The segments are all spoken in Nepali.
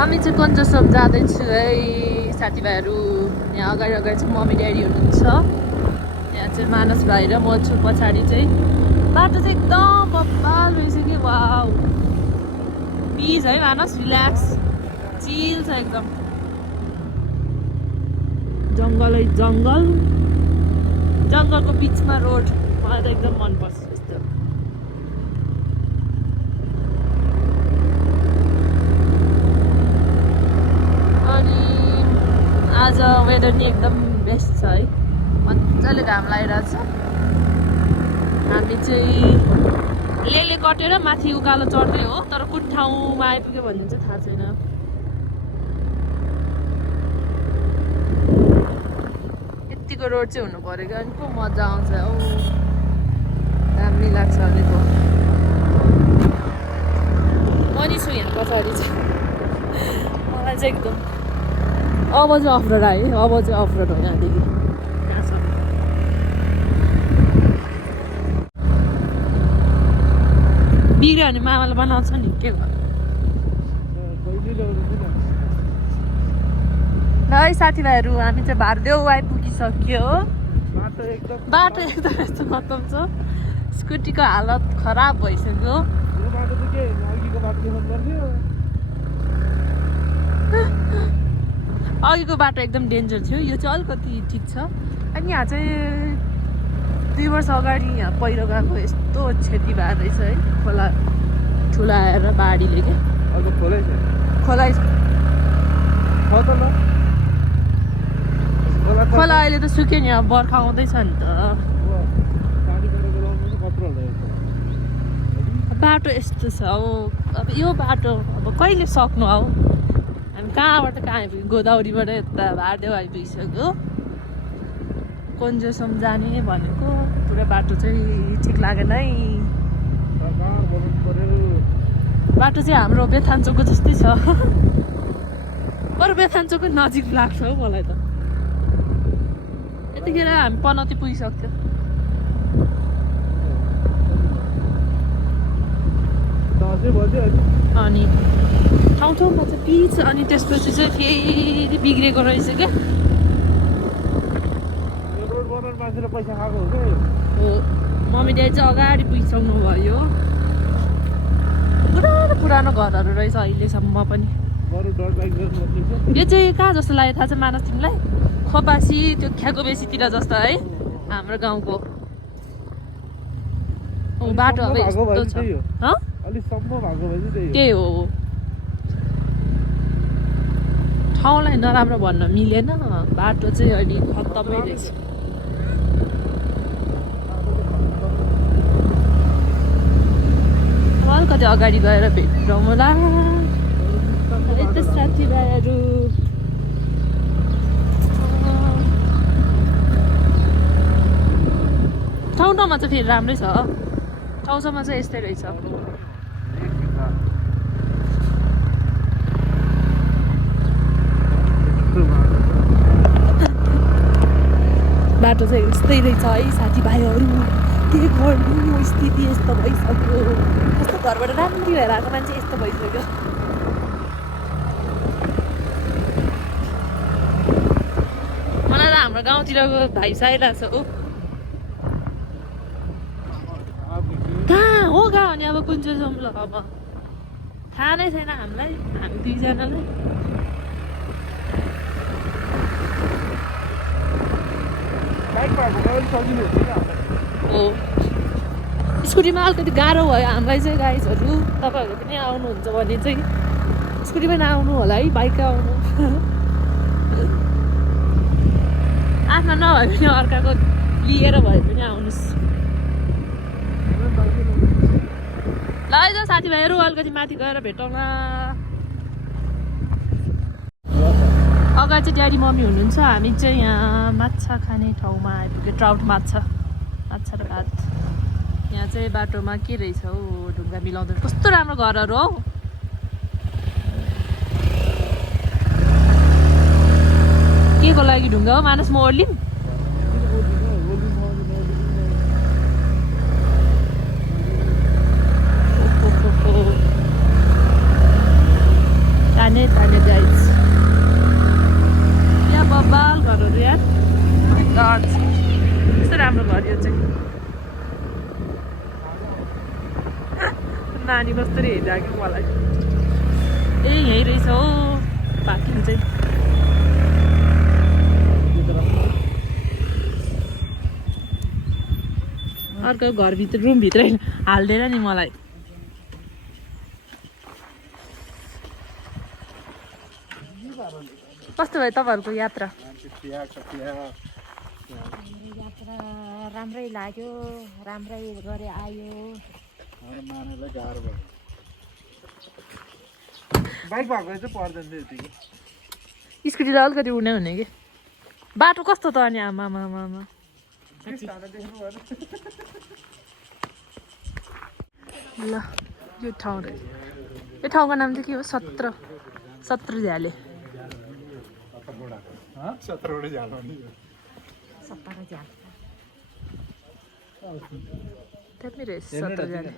हामी चाहिँ कन्जसम जाँदैछु है साथीभाइहरू। यहाँ अगाडि अगाडि चाहिँ मम्मी ड्याडी हुनुहुन्छ, यहाँ चाहिँ मानस भाइ र म छु पछाडि चाहिँ। बाटो चाहिँ एकदम बब्बाल रहेछ कि वाउ, पिस है मानस, रिल्याक्स चिल छ एकदम। जङ्गलै जङ्गल, जङ्गलको बिचमा रोड, मलाई त एकदम मनपर्छ यस्तो। अनि आज वेदर नि एकदम बेस्ट छ है, मजाले घाम लागिरहेको छ। हामी चाहिँ लेले कटेर माथि उकालो चढ्दै हो, तर कुन ठाउँमा आइपुग्यो भन्ने चाहिँ थाहा छैन। यतिको रोड चाहिँ हुनु पऱ्यो क्या, अनि पो मजा आउँछ। औ दामी लाग्छ अलिक। म नि छु यहाँ पछाडि चाहिँ, मलाई चाहिँ एकदम अब चाहिँ अफरोड आयो, अब चाहिँ अफरोड हो यहाँदेखि यहाँसम्म। बिग्रियो भने मामाले बनाउँछ नि, के गर्नु। ल है साथीभाइहरू, हामी चाहिँ भारदेव आइपुगिसक्यो। बाटो एकदम यस्तो खतम छ, स्कुटीको हालत खराब भइसक्यो। अघिको बाटो एकदम डेन्जर थियो, यो चाहिँ अलिकति ठिक छ। अनि यहाँ चाहिँ 2 वर्ष अगाडि यहाँ पहिरो गएको यस्तो क्षति भएको रहेछ है, खोला ठुला आएर बाढीले के। खोलै खोला अहिले त सुक्यो नि, अब बर्खा आउँदैछ नि त। बाटो यस्तो छ हौ, अब यो बाटो अब कहिले सक्नु हौ। हामी कहाँबाट कहाँ आइपुग्यो, गोदावरीबाट यता भारदेव आइपुगिसक्यो। कन्जसम जाने भनेको पुरा बाटो चाहिँ ठिक लागेन है। बाटो चाहिँ हाम्रो बेथान्चोकको जस्तै छ, बरु बेथान्चोकको नजिक लाग्छ हौ मलाई त। यतिखेर हामी पनौती पुगिसक्थ्यो। अनि ठाउँ ठाउँमा चाहिँ पिच, अनि त्यसपछि चाहिँ फेरि बिग्रेको रहेछ क्या। हो, मम्मी ड्याडी चाहिँ अगाडि पुगिसक्नु भयो। पुरानो पुरानो घरहरू रहेछ अहिलेसम्म पनि। यो चाहिँ कहाँ जस्तो लाग्यो थाहा छ मानस तिमीलाई? खोपासी त्यो ख्याको बेसीतिर जस्तो है, हाम्रो गाउँको। बाटो अब यस्तो छ, त्यही हो। ठाउँलाई नराम्रो भन्न मिलेन, बाटो चाहिँ अहिले खत्तमै रहेछ। अलिकति अगाडि गएर भेटौँ होला यता साथीभाइहरू। ठाउँ ठाउँमा चाहिँ फेरि राम्रै छ, ठाउँसम्म चाहिँ यस्तै रहेछ। बाटो चाहिँ यस्तै रहेछ है साथीभाइहरू, के गर्नु, स्थिति यस्तो भइसक्यो। कस्तो घरबाट राम्ररी भएर आएको मान्छे यस्तो भइसक्यो। मलाई त हाम्रो गाउँतिरको भाइ आइरहेको छ। ओ कहाँ हो, कहाँ भने अब कुन चाहिँ जाउँ ल, अब थाहा नै छैन हामीलाई, हामी दुईजनालाई। हो, स्कुटीमा अलिकति गाह्रो भयो हामीलाई चाहिँ गाइजहरू। तपाईँहरू पनि आउनुहुन्छ भने चाहिँ स्कुटीमा नआउनु होला है, बाइकमा आउनु। आफ्नो नभए पनि अर्काको लिएर भए पनि आउनुहोस्। ल है त साथीभाइहरू, अलिकति माथि गएर भेटौँला। अगाडि चाहिँ ड्याडी मम्मी हुनुहुन्छ, हामी चाहिँ यहाँ माछा खाने ठाउँमा आइपुग्यो। ट्राउट माछा र भात। यहाँ चाहिँ बाटोमा के रहेछ हौ, ढुङ्गा मिलाउँदै कस्तो राम्रो घरहरू हौ। के को लागि ढुङ्गा हो मानस, म ओर्लिम। ताने गाइज यहाँ बब्बाल घरहरू यार गड कस्तो राम्रो घर यो चाहिँ नानी कस्तो हेरिरहेको मलाई ए यहीँ रहेछ हो पार्किङ चाहिँ अर्को घरभित्र रुमभित्रै हालिदिएर नि मलाई कस्तो भयो तपाईँहरूको यात्रा यात्रा राम्रै लाग्यो राम्रै गरे आयो मानेलाई गाह्रो भयो बाइक भएको चाहिँ पर्दैन थियो यतिको स्कुटीलाई अलिकति उड्नै हुने कि बाटो कस्तो त अनि आमा ल यो ठाउँ रहेछ यो ठाउँको नाम चाहिँ के हो 17 झ्याले 17 झालो नि त्यही रहेछ 17 झ्याले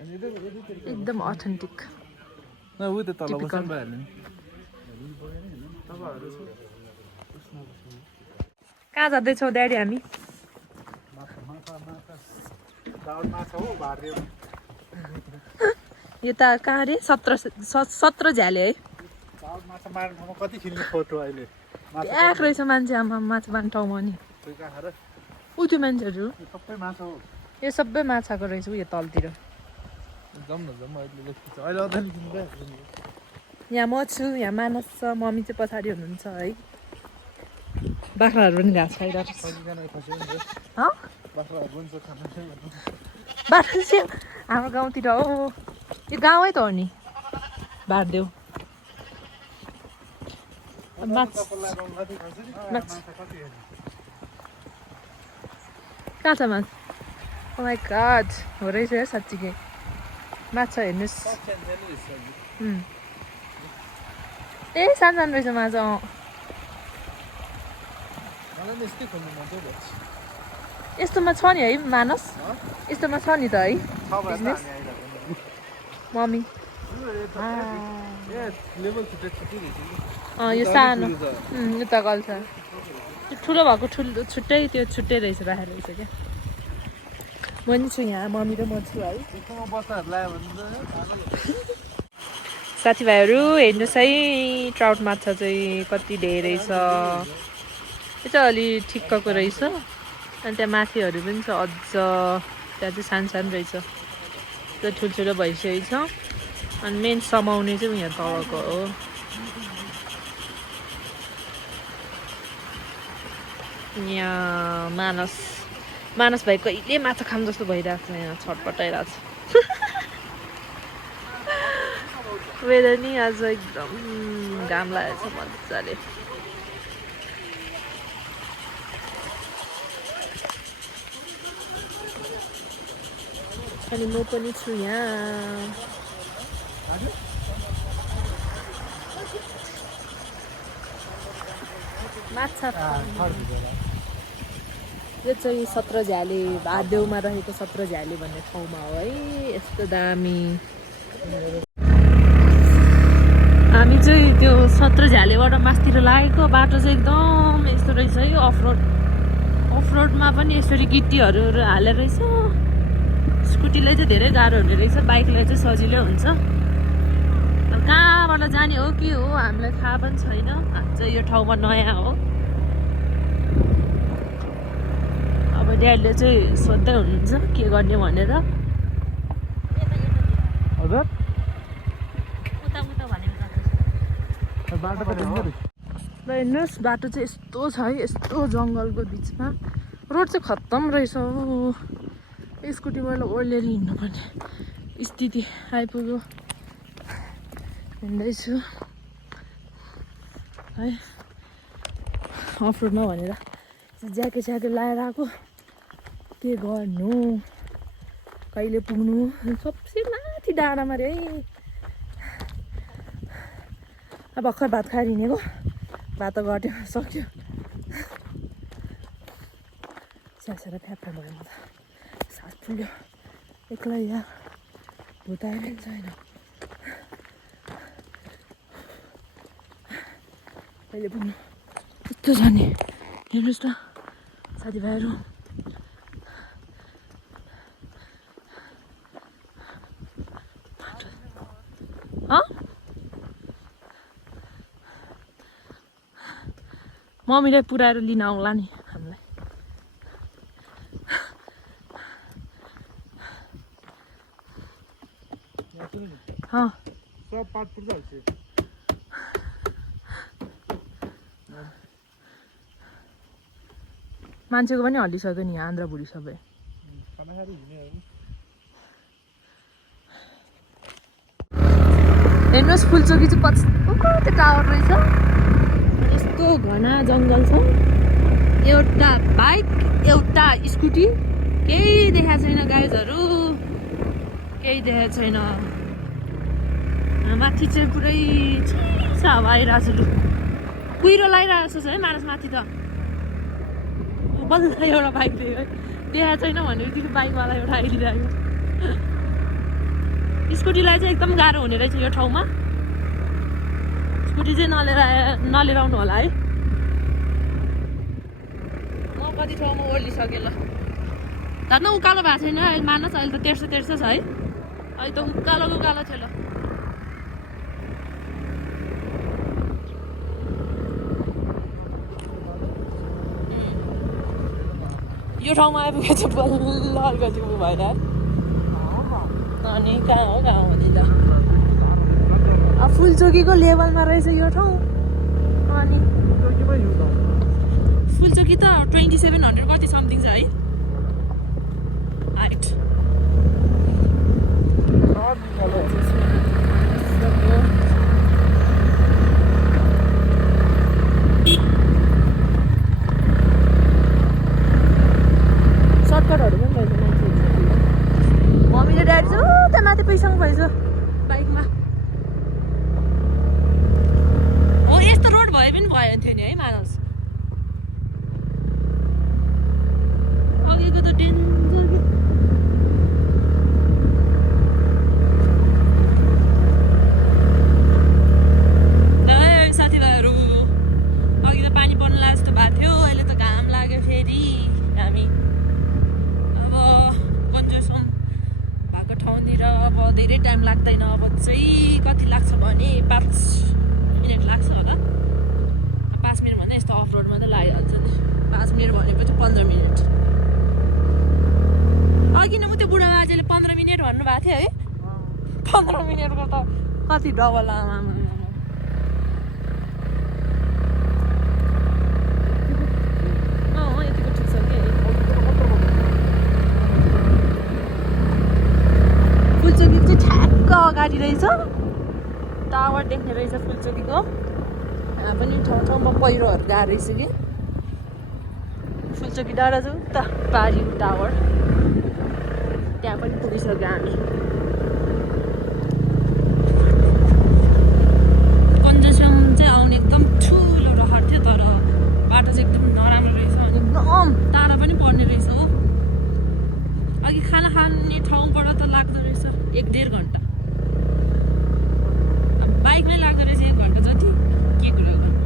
एकदम अथेन्टिक उ त तल बस्नु भइहाल्यो नि कहाँ जाँदैछौँ ड्याडी हामी यो त कहाँ अरे 17 झ्याले है कति खिल्ने फोटो अहिले ब्याक रहेछ मान्छे आमा माछा मार्ने ठाउँमा नि ऊ त्यो मान्छेहरू सबै माछा हो यो सबै माछाको रहेछ उयो तलतिर यहाँ म छु यहाँ मानस छ मम्मी चाहिँ पछाडि हुनुहुन्छ है बाख्राहरू पनि घाँस खाइरहेको छ बाख्रा चाहिँ हाम्रो गाउँतिर हो यो गाउँै त हो नि बारदेऊ कहाँ छ माछ माई गड हो रहेछ है साँच्चीकै माछा हेर्नुहोस् ए सानो सानो रहेछ माछा यस्तोमा छ नि है मानस यस्तोमा छ नि त है बिजनेस मम्मी यो सानो यो त गल्छ ठुलो भएको छुट्टै त्यो छुट्टै रहेछ राखेर रहेछ क्या म नि छु यहाँ मम्मी र म छु है साथीभाइहरू हेर्नुहोस् है ट्राउट माछा चाहिँ कति धेरै छ यो चाहिँ अलि ठिक्कको रहेछ अनि त्यहाँ माथिहरू पनि छ अझ त्यहाँ चाहिँ सानो सानो रहेछ त्यो ठुल्ठुलो भइसकेको छ अनि मेन समाउने चाहिँ यहाँ तलको हो यहाँ मानस भाइ कहिले माछा खाम जस्तो भइरहेको छ यहाँ छटपटाइरहेको छ वेदर नि आज एकदम घाम लागेको छ मजाले अनि म पनि छु यहाँ माछा यो चाहिँ 17 झ्याले भादेउमा रहेको 17 झ्याले भन्ने ठाउँमा हो है यस्तो दामी हामी चाहिँ त्यो 17 झ्यालेबाट मास्तिर लागेको बाटो चाहिँ एकदम यस्तो रहेछ है अफरोडमा पनि यसरी गिट्टीहरू हालेर रहेछ स्कुटीलाई चाहिँ धेरै गाह्रो हुने रहेछ बाइकलाई चाहिँ सजिलै हुन्छ कहाँबाट जाने हो के हो हामीलाई थाहा पनि छैन चाहिँ यो ठाउँमा नयाँ हो अब ड्याडीले चाहिँ सोध्दै हुनुहुन्छ के गर्ने भनेर हजुर ल हेर्नुहोस् बाटो चाहिँ यस्तो छ है यस्तो जङ्गलको बिचमा रोड चाहिँ खत्तम रहेछ हो स्कुटीबाट ओर्लेर हिँड्नुपर्ने स्थिति आइपुग्यो हिँड्दैछु है अफरोडमा भनेर ज्याकेट लगाएर आएको के गर्नु कहिले पुग्नु सबसे माथि डाँडामा रे है अब भर्खर भात खाएर हिँडेको भात त घट्यो सक्यो स्यासेर फ्याप्पा भयो म त सास फुल्यो एक्लै यहाँ भुताए पनि छैन अहिले पनि कस्तो छ नि हेर्नुहोस् न साथीभाइहरू मम्मीलाई पुऱ्याएर लिन आउँला नि हामीलाई सब पाठ पुर्जा हाल्छ मान्छेको पनि हल्लिसक्यो नि आन्द्रा बुढी सबै खाना खाएर हिँड्ने हेर्नुहोस् फुलचोकी चाहिँ त्यो टावर रहेछ यस्तो घना जङ्गल छ एउटा बाइक एउटा स्कुटी केही देखाएको छैन गाइजहरू केही देखाएको छैन माथि चाहिँ पुरै छ अब आइरहेको छ लु कुहिरो लगाइरहेको छ है मानस माथि त बल्ल एउटा बाइक देखाएको छैन भने बित्तिकै बाइकवाला एउटा आइदिइरहेको स्कुटीलाई चाहिँ एकदम गाह्रो हुने रहेछ यो ठाउँमा स्कुटी चाहिँ नलिएर आउनु होला है म कति ठाउँमा ओर्लिसकेँ ल धन्न उकालो भएको छैन अहिले मानोस् अहिले त तेर्सो तेर्सो छ है अहिले त उकालो उकालो थियो ल यो ठाउँमा आइपुगेको चाहिँ बल्ल अलिकति उ भएर अनि कहाँ हो भने त अब फुलचोकीको लेभलमा रहेछ यो ठाउँ अनि फुलचोकी त 2700 कति समथिङ छ है हाइट सर्टकटहरू पनि रहेछ मान्छेहरू मम्मीले ड्याडी चाहिँ त्यहाँ माथि पैसाङ भएछ बाइकमा हो यस्तो रोड भए पनि भयो थियो नि है मानस अघिको त डेन्जर साथीभाइहरू अघि त पानी पर्नु लाग्यो जस्तो भएको थियो अहिले त घाम लाग्यो फेरि हामी अब कन्जसम भएको ठाउँतिर अब धेरै टाइम लाग्दैन अब चाहिँ कति लाग्छ भने 5 मिनट लाग्छ होला 5 मिनट भन्दा यस्तो अफ रोड मात्रै लागिहाल्छ नि 5 मिनट भनेपछि 15 मिनट अघि न म त्यो बुढा बाजेले 15 मिनट भन्नुभएको थियो है 15 मिनटको त कति डबल आमा यतिको ठिक छ कि फुलचोकी चाहिँ ठ्याक्क अगाडि रहेछ टावर देख्ने रहेछ फुलचोकीको यहाँ पनि ठाउँ ठाउँमा पहिरोहरू गएको रहेछ कि फुलचोकी डाँडा चाहिँ उता पारी टावर त्यहाँ पनि पुगिसक्यो हामी कन्जसम चाहिँ आउने एकदम ठुलो रहर थियो तर बाटो चाहिँ एकदम नराम्रो रहेछ अनि एकदम टाढा पनि पर्ने रहेछ हो अघि खाना खाने ठाउँबाट त लाग्दो रहेछ 1-1.5 घन्टा बाइकमै लाग्दो रहेछ 1 घन्टा जति के कुरा गर्नु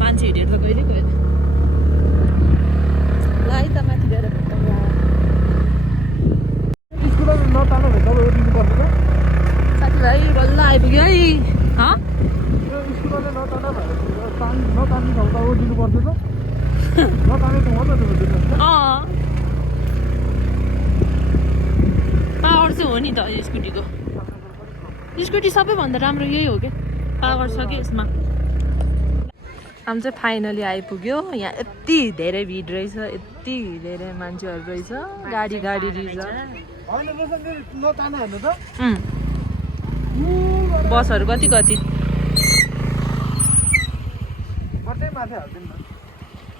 मान्छे हिँडेर त कहिले गएन ल है त माथि गएर साथीभाइ बल्ल आइपुग्यो है पावर चाहिँ हो नि त स्कुटीको स्कुटी सबैभन्दा राम्रो यही हो कि पावर छ कि यसमा हामी चाहिँ फाइनली आइपुग्यो यहाँ यति धेरै भिड रहेछ यति धेरै मान्छेहरू रहेछ गाडी रिजर्भ बसहरू कति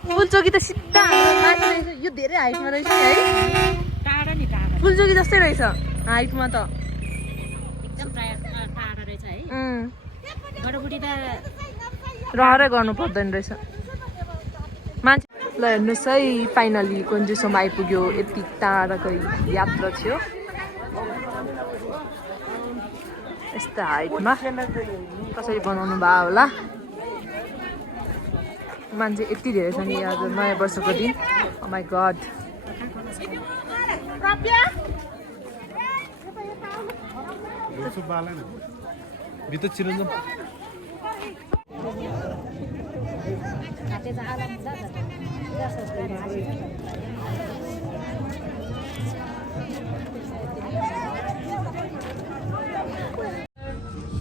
फुलचोकी त सिधा माथि रहेछ यो धेरै हाइटमा रहेछ है टाढा नि टाढा फुलचोकी जस्तै रहेछ हाइटमा त एकदम टाढा रहेछ है बडाबुडी त रहरै गर्नु पर्दैन रहेछ मान्छे ल हेर्नुहोस् है फाइनली कन्जुसम्म आइपुग्यो यति टाढाको यात्रा थियो यस्तो हाइटमा कसरी बनाउनु भयो होला मान्छे यति धेरै छ नि आज नयाँ वर्षको दिन ओ माई गड भित्र चिरञ्जन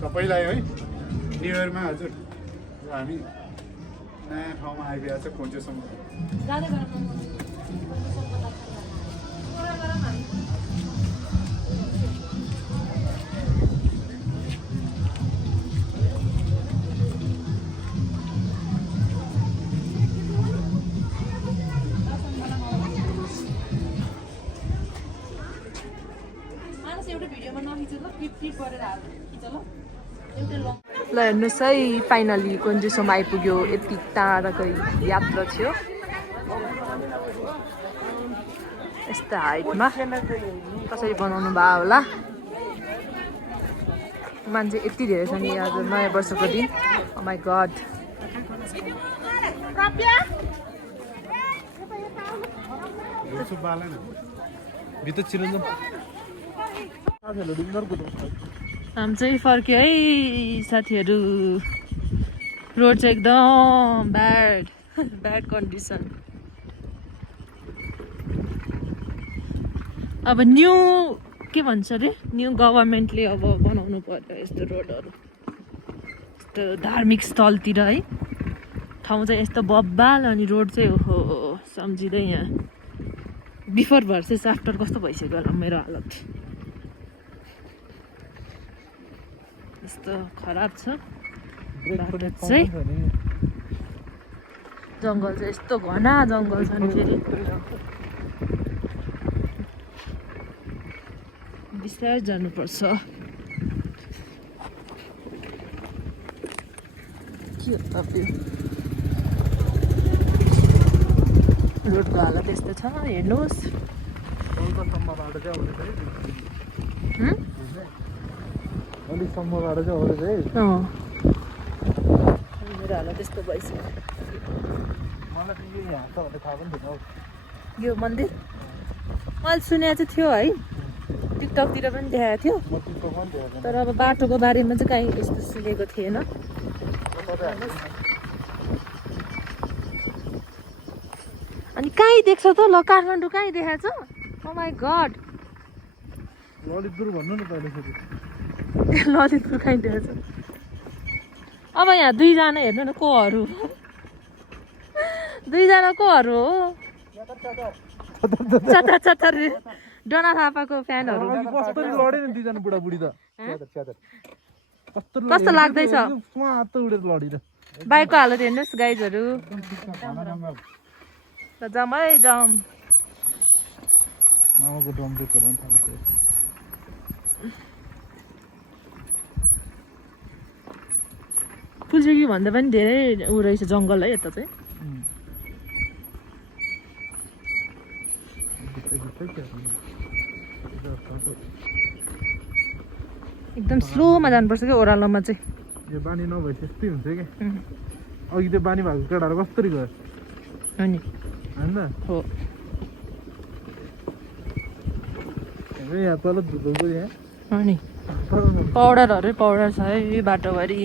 सबैलाई है न्यु इयरमा हजुर हामी नयाँ ठाउँमा आइपुगेको छ कोन्चेसम्म ल हेर्नुहोस् है फाइनली कोन्चेसम्म आइपुग्यो यति टाढाको यात्रा थियो यस्तो हाइटमा कसरी बनाउनु भयो होला मान्छे यति धेरै छ नि आज नयाँ वर्षको दिन ओ माई गड भित्र चिरञ्जन हामी चाहिँ फर्क्यो है साथीहरू रोड चाहिँ एकदम ब्याड कन्डिसन अब न्यू के भन्छ अरे न्यू गभर्मेन्टले अब बनाउनु पर्यो यस्तो रोडहरू यस्तो धार्मिक स्थलतिर है ठाउँ चाहिँ यस्तो बब्बाल अनि रोड चाहिँ ओहो सम्झिँदै यहाँ बिफोर भर्सेस आफ्टर कस्तो भइसक्यो होला मेरो हालत यस्तो खराब छ बाटो चाहिँ जङ्गल चाहिँ यस्तो घना जङ्गल छ नि फेरि बिस्तारै जानुपर्छ के हो तपाईँ रोडको हालत यस्तो छ हेर्नुहोस् अलिकसम्मबाट चाहिँ अरू चाहिँ मेरो हालत यस्तो भइसक्यो मलाई चाहिँ यो यहाँ छ भन्ने थाहा पनि थिएन यो मन्दिर मैले सुनेको चाहिँ थियो है टिकटकतिर पनि देखाएको थियो म त्यस्तो पनि देखेको तर अब बाटोको बारेमा चाहिँ कहीँ यस्तो सुनेको थिएन अनि कहीँ देख्छ त ल काठमाडौँ कहीँ देखाएको छ ओ माई गड ललितपुर भन्नु न पहिलाखेरि ललितपुर कहीँ देखाएको छ अब यहाँ दुईजना हेर्नु न कोहरू दुईजना कोहरू हो चतर चतर डोना थापाको फ्यानहरू कस्तो लडे नि दुईजना बुढाबुढी त कस्तो लाग्दैछ उडेर लडिर बाइकको हालत हेर्नुहोस् गाइजहरू जाम है जाम मामाको ड्रम ब्रेक गराउनु थालेको फुलचुकी भन्दा पनि धेरै ऊ रहेछ जङ्गल है यता चाहिँ एकदम स्लोमा जानुपर्छ क्या ओह्रालोमा चाहिँ यो बानी नभए त्यस्तै हुन्छ क्या अघि त्यो बानी भएको केटाहरू कसरी गयो हो नि होइन हो यहाँ तल धुएको यहाँ हो नि पाउडरहरू पाउडर छ है बाटोभरि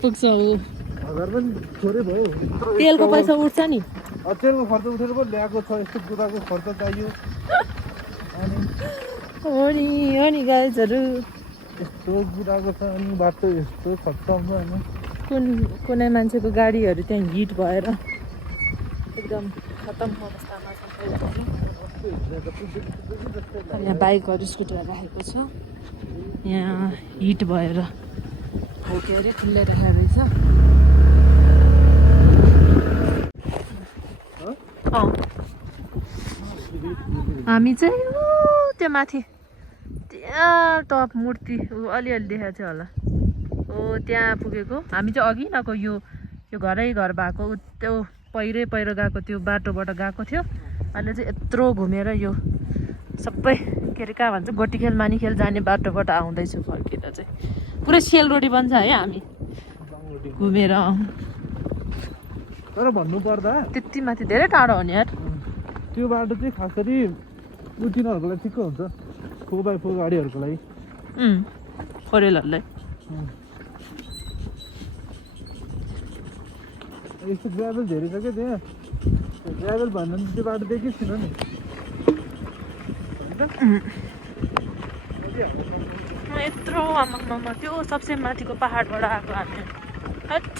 पुग्छ ऊ हजार पनि थोरै भयो तेलको पैसा उठ्छ नि तेलको खर्च उठेर पो ल्याएको छ यस्तो कुराको खर्च चाहियो हो नि गाइजहरू यस्तो कुराको छ अनि बाटो यस्तो खर्च हुन्छ होइन कुनै मान्छेको गाडीहरू त्यहाँ हिट भएर एकदम खतम अवस्थामा छ यहाँ बाइकहरू स्कुटरहरू राखेको छ यहाँ हिट भएर के अरे खुल्लै राखेको रहेछ हामी चाहिँ त्यो माथि त्यहाँ टप मूर्ति अलिअलि देखाएको थियो होला हो त्यहाँ पुगेको हामी चाहिँ अघि नगएको यो घरै घर भएको त्यो पहिरो गएको त्यो बाटोबाट गएको थियो अहिले चाहिँ यत्रो घुमेर यो सबै के अरे कहाँ भन्छ गोटीखेल मानिखेल जाने बाटोबाट आउँदैछु फर्केर चाहिँ पुरै सेलरोटी बन्छ है हामी घुमेर तर भन्नु पर्दा त्यति माथि धेरै टाढो हो नि यार त्यो बाटो चाहिँ खास गरी उतिनीहरूको लागि ठिक्क हुन्छ 4x4 गाडीहरूको लागि फोरेलहरूलाई यस्तो ग्राभल धेरै छ क्या त्यहाँ ग्राभल भन्दा पनि त्यो बाटो देखेको छैन नि यत्रो आमामा त्यो सबसे माथिको पहाडबाट आएको हामी हट